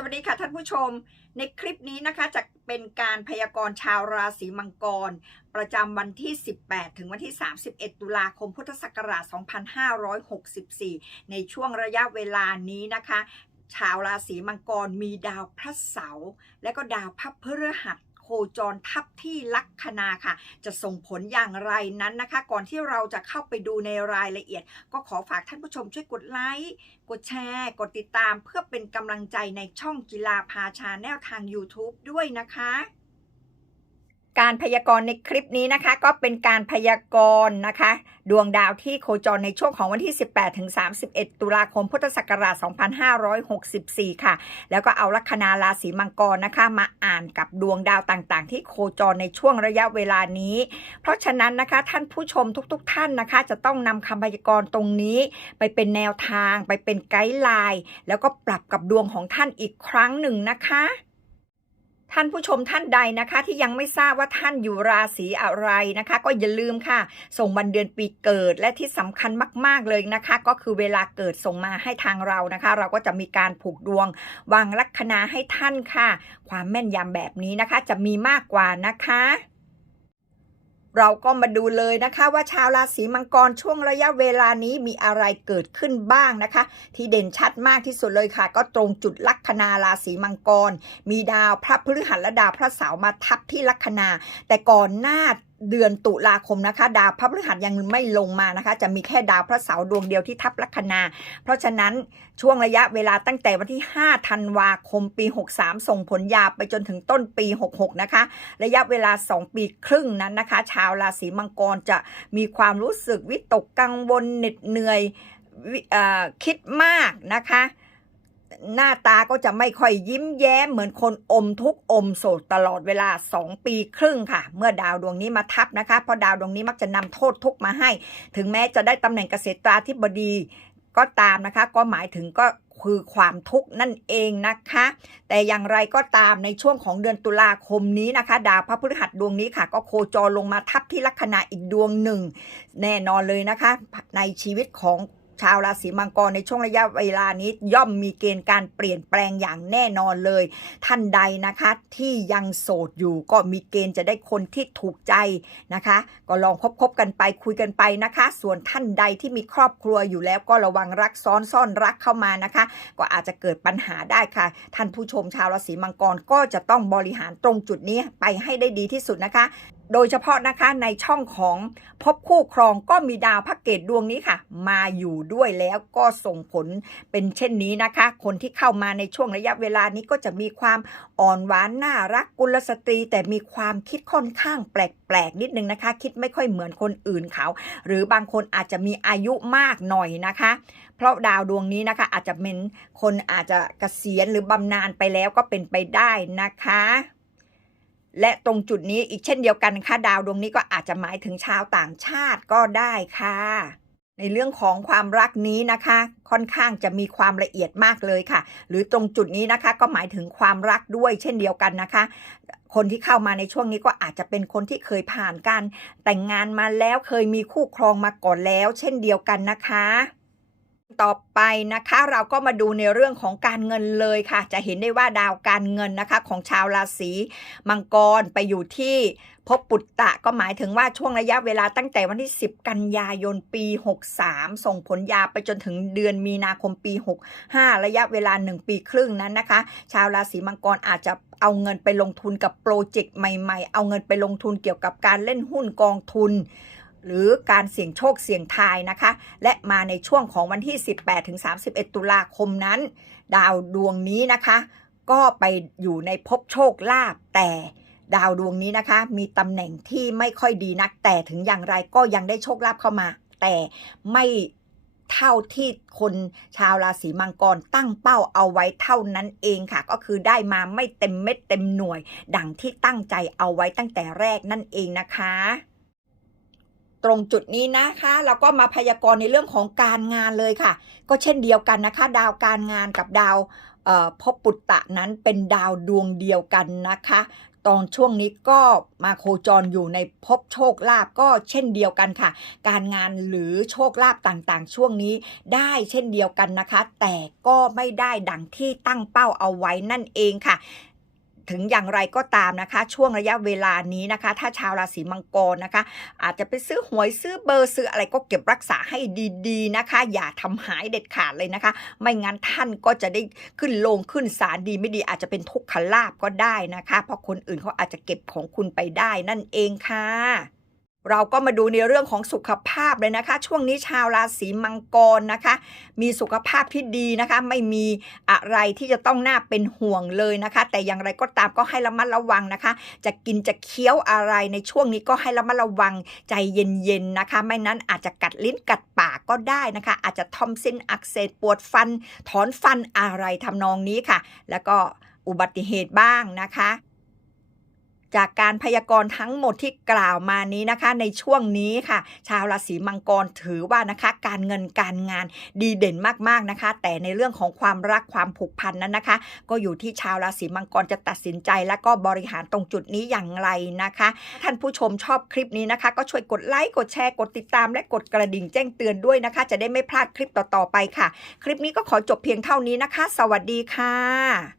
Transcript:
สวัสดีค่ะท่านผู้ชม ในคลิปนี้นะคะจะเป็นการพยากรณ์ชาวราศีมังกร ประจำวันที่ 18 ถึงวันที่ 31 ตุลาคมพุทธศักราช 2564 ในช่วงระยะเวลานี้นะคะ ชาวราศีมังกรมีดาวพระเสาร์และก็ดาวพระพฤหัส จรทับที่ลัคนาค่ะ จะส่งผลอย่างไรนั้นนะคะ ก่อนที่เราจะเข้าไปดูในรายละเอียด ก็ขอฝากท่านผู้ชมช่วยกดไลค์กดแชร์ กดติดตามเพื่อเป็นกำลังใจในช่องกีฬาพาชาแนลทาง YouTube ด้วยนะคะ การพยากรณ์ในคลิปนี้นะคะ ก็เป็นการพยากรณ์นะคะ ดวงดาวที่โคจรในช่วงของวันที่ 18ถึง31 ตุลาคมพุทธศักราช 2564 ค่ะ แล้วก็เอาลัคนาราศีมังกรนะคะ มาอ่านกับดวงดาวต่างๆ ที่โคจรในช่วงระยะเวลานี้ เพราะฉะนั้นนะคะท่านผู้ชมทุก ๆทท่านนะคะ จะต้องนำคำพยากรณ์ตรงนี้ไปเป็นแนวทางไปเป็นไกด์ไลน์แล้วก็ปรับกับดวงของท่านอีกครั้งหนึ่งนะคะ ท่านผู้ชมท่านใดนะคะ ที่ยังไม่ทราบว่าท่านอยู่ราศีอะไรนะคะ ก็อย่าลืมค่ะ ส่งวันเดือนปีเกิดและที่สำคัญมาก ๆเลยนะคะ ก็คือเวลาเกิดส่งมาให้ทางเรานะคะ เราก็จะมีการผูกดวง วางลัคนาให้ท่านค่ะ ความแม่นยำแบบนี้นะคะ จะมีมากกว่านะคะ เราก็มาดูเลยนะคะว่าชาวราศีมังกรช่วงระยะเวลานี้มีอะไรเกิดขึ้นบ้างนะคะ ที่เด่นชัดมากที่สุดเลยค่ะ ก็ตรงจุดลัคนาราศีมังกร มีดาวพระพฤหัสและดาวพระเสาร์มาทับที่ลัคนา แต่ก่อนหน้า เดือนตุลาคมนะคะ ดาวพระพฤหัสยังไม่ลงมานะคะ จะมีแค่ดาวพระเสาร์ดวงเดียวที่ทับลัคนา เพราะฉะนั้นช่วงระยะเวลาตั้งแต่วันที่ 5 ธันวาคมปี 63 ส่งผลยาวไปจนถึงต้นปี 66 นะคะ ระยะเวลา 2 ปีครึ่งนั้นนะคะ ชาวราศีมังกรจะมีความรู้สึกวิตกกังวลเหน็ดเหนื่อยอคิดมากนะคะ หน้าตาก็จะไม่ค่อยยิ้มแย้มเหมือนคนอมทุกอมโศกตลอดเวลา 2 ปีครึ่งค่ะ เมื่อดาวดวงนี้มาทับนะคะ เพราะดาวดวงนี้มักจะนำโทษทุกมาให้ ถึงแม้จะได้ตำแหน่งเกษตราธิบดีก็ตามนะคะ ก็หมายถึงก็คือความทุกข์นั่นเองนะคะ แต่อย่างไรก็ตามในช่วงของเดือนตุลาคมนี้นะคะ ดาวพระพฤหัสดวงนี้ค่ะ ก็โคจรลงมาทับที่ลัคนาอีกดวงหนึ่ง แน่นอนเลยนะคะ ในชีวิตของ ชาวราศีมังกรในช่วงระยะเวลานี้ย่อมมีเกณฑ์การเปลี่ยนแปลงอย่างแน่นอนเลย ท่านใดนะคะที่ยังโสดอยู่ก็มีเกณฑ์จะได้คนที่ถูกใจนะคะ ก็ลองคบคบกันไปคุยกันไปนะคะ ส่วนท่านใดที่มีครอบครัวอยู่แล้วก็ระวังรักซ้อนซ่อนรักเข้ามานะคะ ก็อาจจะเกิดปัญหาได้ค่ะ ท่านผู้ชมชาวราศีมังกรก็จะต้องบริหารตรงจุดนี้ไปให้ได้ดีที่สุดนะคะ โดยเฉพาะนะคะในช่องของพบคู่ครองก็มีดาวพระเกตดวงนี้ค่ะ มาอยู่ด้วยแล้วก็ส่งผลเป็นเช่นนี้นะคะ คนที่เข้ามาในช่วงระยะเวลานี้ก็จะมีความอ่อนหวานน่ารักกุลสตรี แต่มีความคิดค่อนข้างแปลกๆนิดนึงนะคะ คิดไม่ค่อยเหมือนคนอื่นเขา หรือบางคนอาจจะมีอายุมากหน่อยนะคะ เพราะดาวดวงนี้นะคะ อาจจะเป็นคนอาจจะเกษียณหรือบำนาญไปแล้วก็เป็นไปได้นะคะ และตรงจุดนี้อีกเช่นเดียวกันค่ะดาวดวงนี้ก็อาจจะหมายถึงชาวต่างชาติก็ได้ค่ะ ในเรื่องของความรักนี้นะคะ ค่อนข้างจะมีความละเอียดมากเลยค่ะ หรือตรงจุดนี้นะคะ ก็หมายถึงความรักด้วยเช่นเดียวกันนะคะ คนที่เข้ามาในช่วงนี้ก็อาจจะเป็นคนที่เคยผ่านการแต่งงานมาแล้วเคยมีคู่ครองมาก่อนแล้ว เช่นเดียวกันนะคะ ต่อไปนะคะ เราก็มาดูในเรื่องของการเงินเลยค่ะ จะเห็นได้ว่าดาวการเงินนะคะ ของชาวราศีมังกรไปอยู่ที่ภพปุตตะก็หมายถึงว่าช่วงระยะเวลาตั้งแต่วันที่ 10 กันยายนปี 63 ส่งผลยาวไปจนถึงเดือนมีนาคมปี 65 ระยะเวลา 1 ปีครึ่งนั้นนะคะ ชาวราศีมังกรอาจจะเอาเงินไปลงทุนกับโปรเจกต์ใหม่ ๆ เอาเงินไปลงทุนเกี่ยวกับการเล่นหุ้นกองทุน หรือการเสี่ยงโชคเสี่ยงทายนะคะ และมาในช่วงของวันที่ 18ถึง31 ตุลาคมนั้น ดาวดวงนี้นะคะ ก็ไปอยู่ในภพโชคลาภแต่ดาวดวงนี้นะคะ มีตำแหน่งที่ไม่ค่อยดีนัก แต่ถึงอย่างไรก็ยังได้โชคลาภเข้ามา แต่ไม่เท่าที่คนชาวราศีมังกรตั้งเป้าเอาไว้เท่านั้นเองค่ะ ก็คือได้มาไม่เต็มเม็ดเต็มหน่วย ดังที่ตั้งใจเอาไว้ตั้งแต่แรกนั่นเองนะคะ รงจุดนี้นะคะเราก็มาพยากรณ์ในเรื่องของการงานเลยค่ะ ก็เช่นเดียวกันนะคะ ดาวการงานกับดาวพบปุตตะนั้นเป็นดาวดวงเดียวกันนะคะ ตอนช่วงนี้ก็มาโคจรอยู่ในภพโชคลาภก็เช่นเดียวกันค่ะ การงานหรือโชคลาภต่างๆ ช่วงนี้ได้เช่นเดียวกันนะคะ แต่ก็ไม่ได้ดังที่ตั้งเป้าเอาไว้นั่นเองค่ะ ถึงอย่างไรก็ตามนะคะ ช่วงระยะเวลานี้นะคะ ถ้าชาวราศีมังกรนะคะ อาจจะไปซื้อหวยซื้อเบอร์ซื้ออะไรก็เก็บรักษาให้ดีๆนะคะ อย่าทำหายเด็ดขาดเลยนะคะ ไม่งั้นท่านก็จะได้ขึ้นลงขึ้นศาลดีไม่ดีอาจจะเป็นทุกขลาบก็ได้นะคะ เพราะคนอื่นเขาอาจจะเก็บของคุณไปได้นั่นเองค่ะ เราก็มาดูในเรื่องของสุขภาพเลยนะคะ ช่วงนี้ชาวราศีมังกรนะคะ มีสุขภาพที่ดีนะคะ ไม่มีอะไรที่จะต้องน่าเป็นห่วงเลยนะคะ แต่อย่างไรก็ตามก็ให้ระมัดระวังนะคะ จะกินจะเคี้ยวอะไรในช่วงนี้ก็ให้ระมัดระวังใจเย็นๆนะคะ ไม่นั้นอาจจะกัดลิ้นกัดปากก็ได้นะคะ อาจจะทอมซินอักเสบปวดฟัน ถอนฟันอะไรทำนองนี้ค่ะ แล้วก็อุบัติเหตุบ้างนะคะ จากการพยากรณ์ทั้งหมดที่กล่าวมานี้นะคะ ในช่วงนี้ค่ะ ชาวราศีมังกรถือว่านะคะ การเงินการงานดีเด่นมากๆนะคะ แต่ในเรื่องของความรักความผูกพันนั้นนะคะ ก็อยู่ที่ชาวราศีมังกรจะตัดสินใจ และก็บริหารตรงจุดนี้อย่างไรนะคะ ท่านผู้ชมชอบคลิปนี้นะคะ ก็ช่วยกดไลค์กดแชร์กดติดตาม และกดกระดิ่งแจ้งเตือนด้วยนะคะ จะได้ไม่พลาดคลิปต่อๆไปค่ะ คลิปนี้ก็ขอจบเพียงเท่านี้นะคะ สวัสดีค่ะ